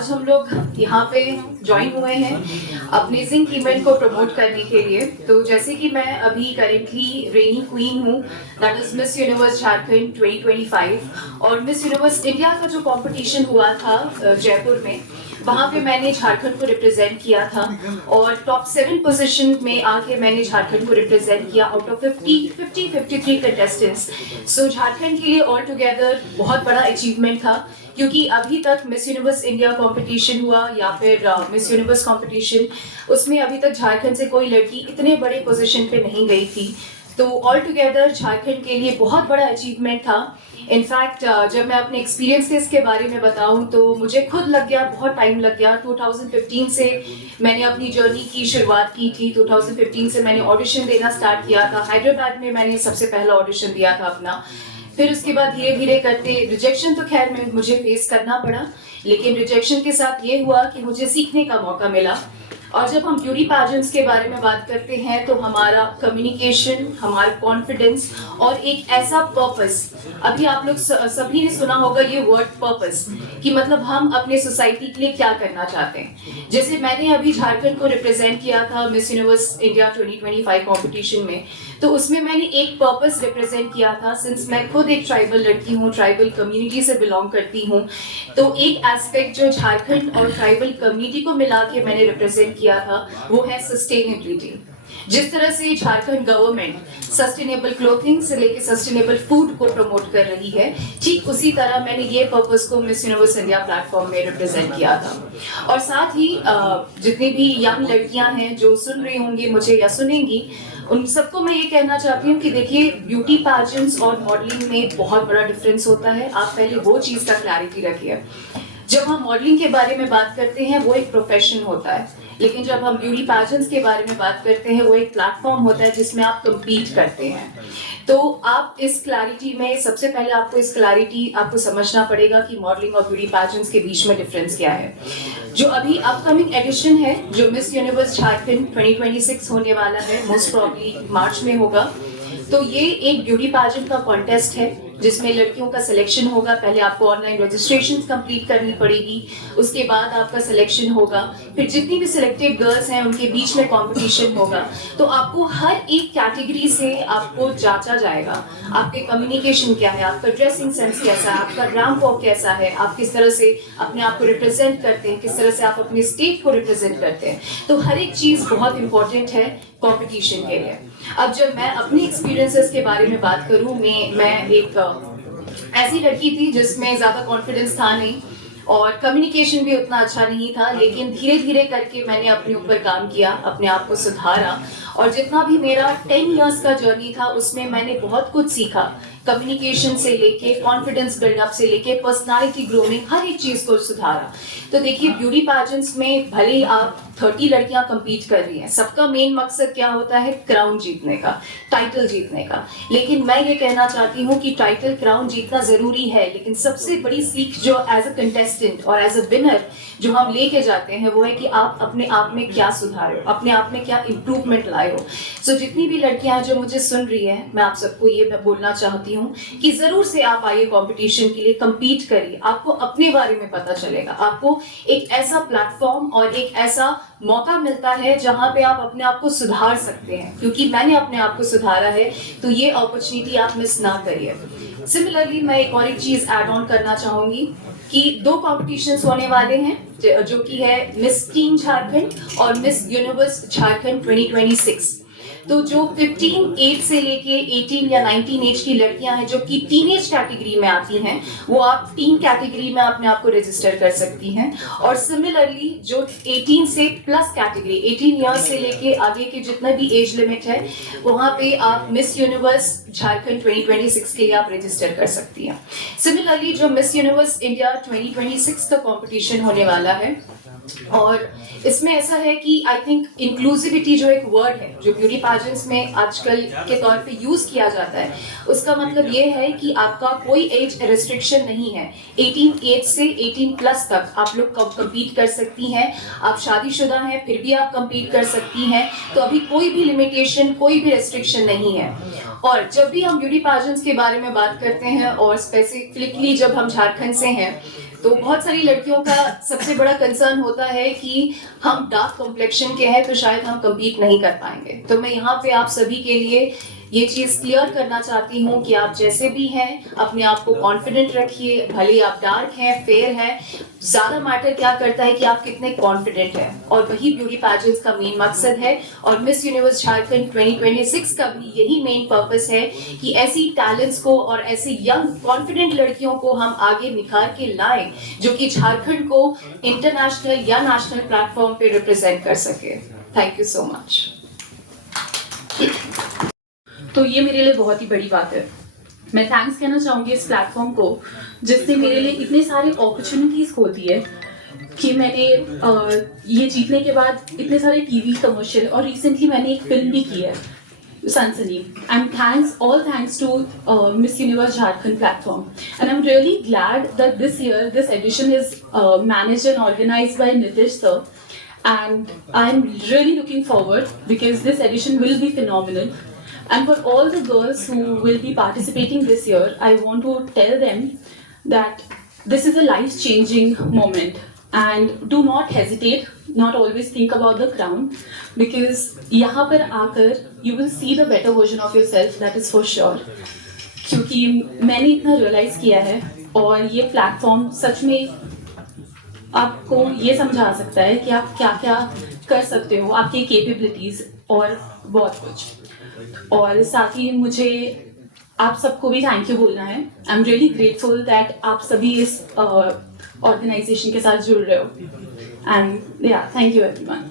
आज हम लोग यहाँ पे ज्वाइन हुए हैं अपने जिंक इवेंट को प्रमोट करने के लिए। तो जैसे कि मैं अभी करेंटली रेनिंग क्वीन हूँ, that is miss universe Jharkhand 2025, और मिस यूनिवर्स इंडिया का जो कंपटीशन हुआ था जयपुर में, वहाँ पे मैंने झारखंड को रिप्रेजेंट किया था और टॉप 7 पोजीशन में आके मैंने झारखंड को रिप्रेजेंट किया आउट ऑफ 53 कंटेस्टेंट्स। सो झारखंड के लिए ऑल टुगेदर बहुत बड़ा अचीवमेंट था, क्योंकि अभी तक मिस यूनिवर्स इंडिया कंपटीशन हुआ या फिर मिस यूनिवर्स कंपटीशन, उसमें अभी तक झारखंड से कोई लड़की इतने बड़े पोजीशन पे नहीं गई थी। तो ऑल टुगेदर झारखंड के लिए बहुत बड़ा अचीवमेंट था। इनफैक्ट जब मैं अपने एक्सपीरियंसेस के बारे में बताऊं तो मुझे खुद लग गया, बहुत टाइम लग गया। 2015 से मैंने अपनी जर्नी की शुरुआत की थी। 2015 से मैंने ऑडिशन देना स्टार्ट किया था। हैदराबाद में मैंने सबसे पहला ऑडिशन दिया था अपना। फिर उसके बाद धीरे धीरे करते रिजेक्शन तो खैर में मुझे फेस करना पड़ा, लेकिन रिजेक्शन के साथ ये हुआ कि मुझे सीखने का मौका मिला। और जब हम ब्यूटी पैजेंट्स के बारे में बात करते हैं तो हमारा कम्युनिकेशन, हमारा कॉन्फिडेंस और एक ऐसा पर्पस, अभी आप लोग सभी ने सुना होगा ये वर्ड पर्पस, कि मतलब हम अपने सोसाइटी के लिए क्या करना चाहते हैं। जैसे मैंने अभी झारखंड को रिप्रेजेंट किया था मिस यूनिवर्स इंडिया 2025 कंपटीशन में, तो उसमें मैंने एक पर्पस रिप्रेजेंट किया था। सिंस मैं खुद एक ट्राइबल लड़की हूँ, ट्राइबल कम्युनिटी से बिलोंग करती हूँ, तो एक एस्पेक्ट जो झारखंड और ट्राइबल कम्युनिटी को मिला के मैंने रिप्रेजेंट किया था वो है सस्टेनेबिलिटी। जिस तरह से झारखंड गवर्नमेंट सस्टेनेबल क्लोथिंग से लेकर सस्टेनेबल फूड को प्रमोट कर रही है, ठीक उसी तरह मैंने ये पर्पस को मिस यूनिवर्स इंडिया प्लेटफॉर्म में रिप्रेजेंट किया था। और साथ ही जितनी भी यंग लड़कियां हैं जो सुन रही होंगी मुझे या सुनेंगी, उन सबको मैं ये कहना चाहती हूँ कि देखिए, ब्यूटी पैजेंट्स और मॉडलिंग में बहुत बड़ा डिफरेंस होता है। आप पहले वो चीज का क्लैरिटी रखिए। जब हम मॉडलिंग के बारे में बात करते हैं वो एक प्रोफेशन होता है, लेकिन जब हम ब्यूटी पैजेंट्स के बारे में बात करते हैं वो एक प्लेटफॉर्म होता है जिसमें आप कम्पीट करते हैं। तो आप इस क्लैरिटी में, सबसे पहले आपको इस क्लैरिटी आपको समझना पड़ेगा कि मॉडलिंग और ब्यूटी पैजेंट्स के बीच में डिफरेंस क्या है। जो अभी अपकमिंग एडिशन है, जो मिस यूनिवर्स झारखंड 2026 होने वाला है, मोस्ट प्रॉब्ली मार्च में होगा, तो ये एक ब्यूटी पैजेंट का कॉन्टेस्ट है जिसमें लड़कियों का सिलेक्शन होगा। पहले आपको ऑनलाइन रजिस्ट्रेशन कंप्लीट करनी पड़ेगी, उसके बाद आपका सिलेक्शन होगा, फिर जितनी भी सिलेक्टेड गर्ल्स हैं उनके बीच में कंपटीशन होगा। तो आपको हर एक कैटेगरी से आपको जांचा जाएगा, आपके कम्युनिकेशन क्या है, आपका ड्रेसिंग सेंस कैसा है, आपका रैंप वॉक कैसा है, आप किस तरह से अपने आप को रिप्रेजेंट करते हैं, किस तरह से आप अपने स्टेट को रिप्रेजेंट करते हैं। तो हर एक चीज बहुत इंपॉर्टेंट है कंपटीशन के लिए। अब जब मैं अपने एक्सपीरियंसेस के बारे में बात करूं, मैं एक ऐसी लड़की थी जिसमें ज्यादा कॉन्फिडेंस था नहीं और कम्युनिकेशन भी उतना अच्छा नहीं था, लेकिन धीरे धीरे करके मैंने अपने ऊपर काम किया, अपने आप को सुधारा, और जितना भी मेरा 10 इयर्स का जर्नी था उसमें मैंने बहुत कुछ सीखा। कम्युनिकेशन से लेके कॉन्फिडेंस बिल्डअप से लेके पर्सनालिटी ग्रोमिंग, हर एक चीज को सुधारा। तो देखिए, ब्यूटी पैजेंट्स में भले ही आप 30 लड़कियां कंपीट कर रही हैं, सबका मेन मकसद क्या होता है? क्राउन जीतने का, टाइटल जीतने का। लेकिन मैं ये कहना चाहती हूँ कि टाइटल क्राउन जीतना जरूरी है, लेकिन सबसे बड़ी सीख जो एज अ कंटेस्टेंट और एज अ विनर जो हम लेके जाते हैं वो है कि आप अपने आप में क्या सुधारे हो, अपने आप में क्या इंप्रूवमेंट लाए हो। सो जितनी भी लड़कियां जो मुझे सुन रही है, मैं आप सबको ये बोलना चाहती हूँ कि जरूर से आप आइए कंपटीशन के लिए, कंपीट करिए, आपको अपने बारे में पता चलेगा, आपको एक ऐसा प्लेटफॉर्म और एक ऐसा मौका मिलता है जहां पे आप अपने आप को सुधार सकते हैं। क्योंकि मैंने अपने आप को सुधारा है, तो ये अपॉर्चुनिटी आप मिस ना करिए। सिमिलरली मैं एक और एक चीज ऐड ऑन करना चाहूंगी कि 2 कॉम्पिटिशंस होने वाले हैं, जो कि है मिस टीन झारखंड और मिस यूनिवर्स झारखंड 2026। तो जो 15 एज से लेके 18 या 19 एज की लड़कियां हैं जो कि टीनेज कैटेगरी में आती हैं, वो आप टीन कैटेगरी में अपने आप को रजिस्टर कर सकती हैं। और सिमिलरली जो 18 से प्लस कैटेगरी, 18 ईयर्स से लेके आगे के जितना भी एज लिमिट है, वहां पे आप मिस यूनिवर्स झारखंड 2026 के लिए आप रजिस्टर कर सकती हैं। सिमिलरली जो मिस यूनिवर्स इंडिया 2026 का कंपटीशन होने वाला है, और इसमें ऐसा है कि आई थिंक इंक्लूसिविटी जो एक वर्ड है जो ब्यूटी पैजेंट्स में आजकल के तौर पे यूज किया जाता है, उसका मतलब ये है कि आपका कोई एज रिस्ट्रिक्शन नहीं है। 18 एज से 18 प्लस तक आप लोग कम्पीट कर सकती हैं। आप शादीशुदा हैं फिर भी आप कम्पीट कर सकती हैं। तो अभी कोई भी लिमिटेशन, कोई भी रेस्ट्रिक्शन नहीं है। और जब भी हम ब्यूटी पैजेंट्स के बारे में बात करते हैं और स्पेसिफिकली जब हम झारखंड से हैं तो बहुत सारी लड़कियों का सबसे बड़ा कंसर्न होता है कि हम डार्क कॉम्प्लेक्शन के हैं तो शायद हम कम्पीट नहीं कर पाएंगे। तो मैं यहाँ पे आप सभी के लिए ये चीज़ क्लियर करना चाहती हूँ कि आप जैसे भी हैं अपने आप को कॉन्फिडेंट रखिए, भले आप डार्क हैं, फेयर हैं, ज़्यादा मैटर क्या करता है कि आप कितने कॉन्फिडेंट हैं, और वही ब्यूटी पैजेंट्स का मेन मकसद है। और मिस यूनिवर्स झारखंड 2026 का भी यही मेन पर्पस है कि ऐसी टैलेंट्स को और ऐसी यंग कॉन्फिडेंट लड़कियों को हम आगे निखार के लाएं जो कि झारखंड को इंटरनेशनल या नेशनल प्लेटफॉर्म पे रिप्रेजेंट कर सके। Thank you so much. तो ये मेरे लिए बहुत ही बड़ी बात है। मैं थैंक्स कहना चाहूँगी इस प्लेटफॉर्म को जिसने मेरे लिए इतने सारे अपॉर्चुनिटीज़ खोल दी है कि मैंने ये जीतने के बाद इतने सारे टीवी कमर्शियल और रिसेंटली मैंने एक फिल्म भी की है सनसनी। And all thanks to Miss Universe Jharkhand platform. And I'm really glad that this year this edition is managed and organized by Nitish sir. And I'm really looking forward because this edition will be phenomenal. And for all the girls who will be participating this year, I want to tell them that this is a life-changing moment. And do not hesitate, not always think about the crown, because यहाँ पर आकर you will see the better version of yourself, that is for sure. क्योंकि मैंने इतना realise किया है और ये प्लेटफॉर्म सच में आपको ये समझा सकता है कि आप क्या क्या कर सकते हो, आपकी कैपेबिलिटीज और बहुत कुछ। और साथ ही मुझे आप सबको भी थैंक यू बोलना है। I am really grateful that आप सभी इस ऑर्गेनाइजेशन के साथ जुड़ रहे हो। एंड या थैंक यू एवरीवन।